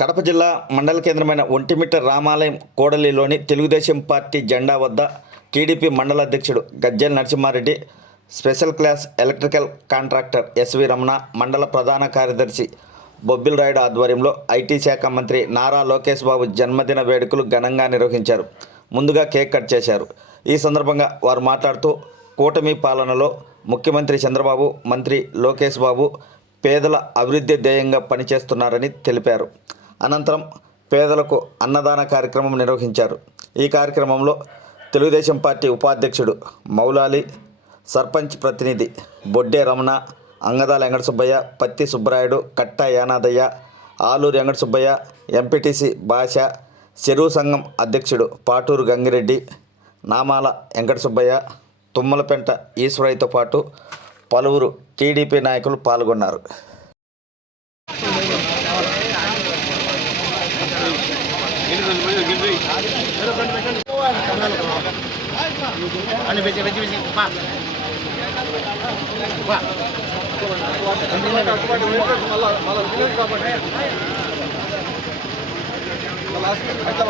కడప జిల్లా మండల కేంద్రమైన ఒంటిమిట్ట రామాలయం కూడలిలోని తెలుగుదేశం పార్టీ జెండా వద్ద టీడీపీ మండల అధ్యక్షుడు Gajjala Narasimha Reddy, special class electrical contractor SV Ramana, మండల ప్రధాన కార్యదర్శి బొబ్బిల్ రాయుడు ఆధ్వర్యంలో ఐటీ శాఖ మంత్రి నారా లోకేష్ బాబు జన్మదిన వేడుకలు ఘనంగా నిర్వహించారు. ముందుగా కేక్ కట్ చేశారు. ఈ సందర్భంగా వారు మాట్లాడుతూ కూటమి పాలనలో ముఖ్యమంత్రి చంద్రబాబు, మంత్రి లోకేష్ బాబు పేదల అభివృద్ధి ధ్యేయంగా పనిచేస్తున్నారని తెలిపారు. అనంతరం పేదలకు అన్నదాన కార్యక్రమం నిర్వహించారు. ఈ కార్యక్రమంలో తెలుగుదేశం పార్టీ ఉపాధ్యక్షుడు మౌలాలి, సర్పంచ్ ప్రతినిధి బొడ్డే రమణ, అంగదాల వెంకట సుబ్బయ్య, పత్తి సుబ్బరాయుడు, కట్ట యానాదయ్య, ఆలూరు వెంకట సుబ్బయ్య, ఎంపీటీసీ భాష, చెరువు సంఘం అధ్యక్షుడు పాటూరు గంగిరెడ్డి, నామాల వెంకట సుబ్బయ్య, తుమ్మలపెంట ఈశ్వరయ్యతో పాటు పలువురు టీడీపీ నాయకులు పాల్గొన్నారు. అట్లా